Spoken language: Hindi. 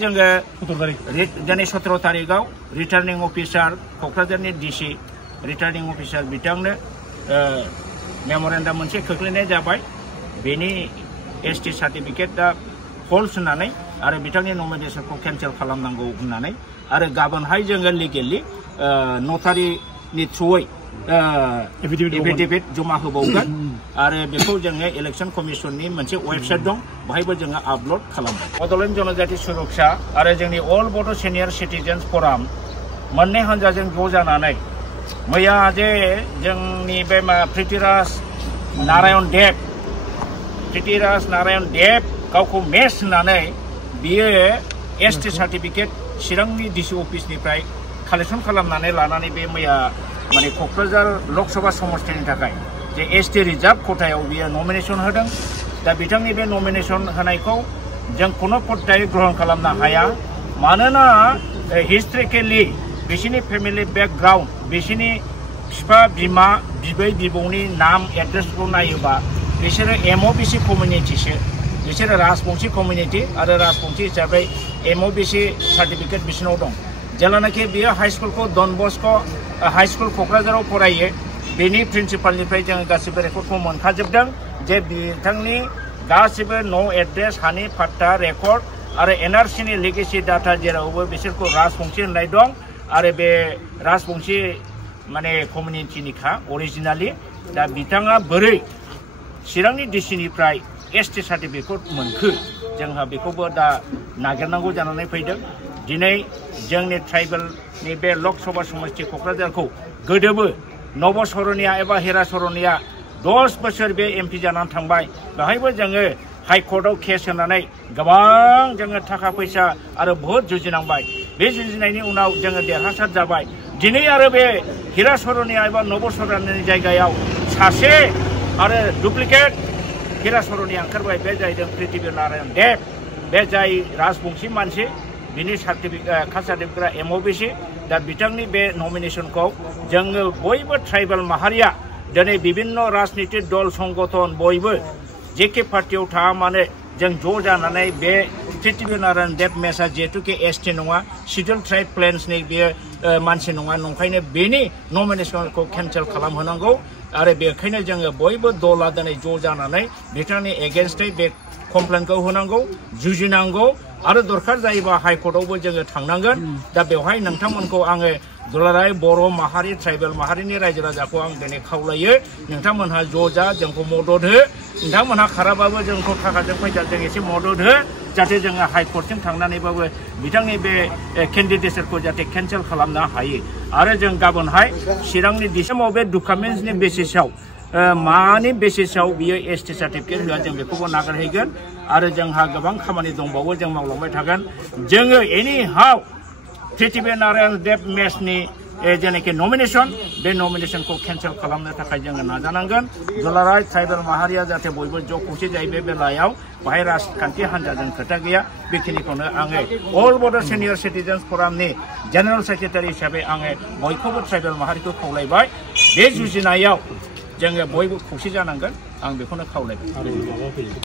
जोंनि 17 तारिखआव रिटार्निं अफिसार कक्राझारनि डीसी रिटार्निं अफिसार बिथांनो मेमोरेन्डाम मोनसे खोख्लैनाय जाबाय बेनि एसटी सार्टिफिकेट दा फल्स होननानै आरो बिथांनि नमिनेशनखौ कैंसेल खालामनांगौ होननानै आरो गाबोनहाय जोङो लिगेलि नटारिनि थ्रुयै एफिडेविट जमा होबावगोन आरो बेखौ जोङो इलेक्शन कमिशननि मोनसे वेबसाइट दं बाहायबो जोङो आपलोड खालामबाय बड'लेण्ड जनजाति सुरक्षा आरो जोंनि अल बड' सिनियर सिटिजेन्स फराम मोननै हानजाजों ज' जानानै मैया जे जोंनि बे पृथ्वीराज नारायण देव गावखौ मेस होननानै बियो एसटी सार्टिफिकेट चिरांनि डीसी अफिसनिफ्राय कालेक्शन खालामनानै लानानै बे मैया माने कक्राझार लोकसभा समष्टिनि थाखाय जे एसटी रिजार्व खथायाव बियो नमिनेशन होदों दा बिथांनि बे नमिनेशन होनायखौ जों कोनो पट्टायै ग्रहण खालामनो हाया मानोना हिस्ट्रिकेलि बिसिनि फेमिलि बेकग्राउन्ड बिसिनि बिफा बिमा बिबै बिबौनि नाम एड्रेसखौ नायोबा बिसोरो एमओबिसि कमिउनिटिसो बिसोरो राजबंशी कमिउनिटि आरो राजबंशी हिसाबै एमओबिसि सार्टिफिकेट बिसिनाव दं जेलानाखि बियो हाई स्कुलखौ डन बस्क' हाई स्कुल कक्राझाराव फरायो बेनि प्रिन्सिपालनिफ्राय जों गासिबो रेकर्डखौ मोनखाजोबदों जे बिथांनि गासिबो न' एड्रेस हानि पट्टा रेकर्ड आरो एनआरसिनि लिगेसि डाटा जेरावबो बिसोरखौ राजबंशी होननाय दं आरो बे राजबंशी माने कमिउनिटिनिखा अरिजिनालि दा बिथाङा बोरै चिरांनि डीसीनिफ्राय एसटी सार्टिफिकेट मोनखो जोंहा बेखौबो दा नागिरनांगौ जानानै फैदों दिनै जोंनि ट्राइबेलनि बे लोकसभा समष्टि कक्राझारखौ गोदोबो नव सरनिया एबा हिरा सरनिया 10 बोसोर बे एमपि जानानै थांबाय बेहायबो जोङो हाइकर्टआव केस होनानै गोबां जोङो थाखा फैसा आरो बहुत जुजिनांबाय बे जुजिनायनि उनाव जोङो देरहासार जाबाय दिनै आरो बे हिरा सरनिया एबा नव सरनियानि जायगायाव सासे आरो डुप्लिकेट हिरा सरनिया ओंखारबाय बे जाहैदों पृथ्वी नारायण देव बे जाय राजबंशी मानसि बिनि सार्टिफिकेट कास्ट सार्टिफिकेट एमओबिसि दा बिथांनि बे नमिनेशनखौ जोङो बयबो ट्राइबेल माहारिया दिनै विभिन्न राजनीति दल संगठन बयबो जेके पार्टियाव थाङा माने जों ज' जानानै बे पृथ्वी नारायण देव मेसा जिहेतुके एसटी नङा शिड्युल ट्राइब प्लेन्सनि बेयो मानसि नङा नंखायनो बेनि नमिनेशनखौ कैंसेल खालामहोनांगौ आरो बेखायनो जोङो बयबो दला दिनै ज' जानानै बिथांनि एगेन्स्टै बे कमप्लेनखौ होनांगौ जुजिनांगौ आरो दरखार जायोबा हाइकर्टआवबो जोङो थांनांगोन दा बेवहाय नोंथांमोनखौ आङो दुलाराय बर' माहारि ट्राइबेल माहारिनि रायजो राजाखौ आं दिनै खावलायो नोंथांमोनहा ज' जा जोंखौ मदद हो नोंथांमोनहा खाराबाबो जोंखौ थाखाजों फैसाजों एसे मदद हो जाहाथे जोङो हाइकर्टसिम थांनानैबाबो बिथांनि बे केन्डिडेटफोरखौ जाहाथे कैंसेल खालामनो हायो आरो जों गाबोनहाय चिरांनि डिसेम्बर बे डकुमेन्ट्सनि बेसिसाव मानि बेसिसाव बियो एसटी सार्टिफिकेट होआ जों बेखौबो नागारहैगोन आरो जोंहा गोबां खामानि दंबावो जों मावलांबाय थागोन जोङो एनि हाउ पृथ्वी नारायण देव मेसनि जेनाखि नमिनेशन बे नमिनेशनखौ कैंसेल खालामनो थाखाय जोङो नाजानांगोन दुलाराय ट्राइबेल माहारिया जाहाथे बयबो ज' खौसे जायो बे बेलायाव बाहाय राजखान्थि हान्जाजों खोथा गैया बेखिनिखौनो आङो अल बड' सिनियर सिटिजेन्स फरामनि जेनेरेल सेक्रेटारि हिसाबै आङो बयखौबो ट्राइबेल माहारिखौ खावलायबाय बे जुजिनायाव जोङो बयबो खौसे जानांगोन आं बेखौनो खावलायबाय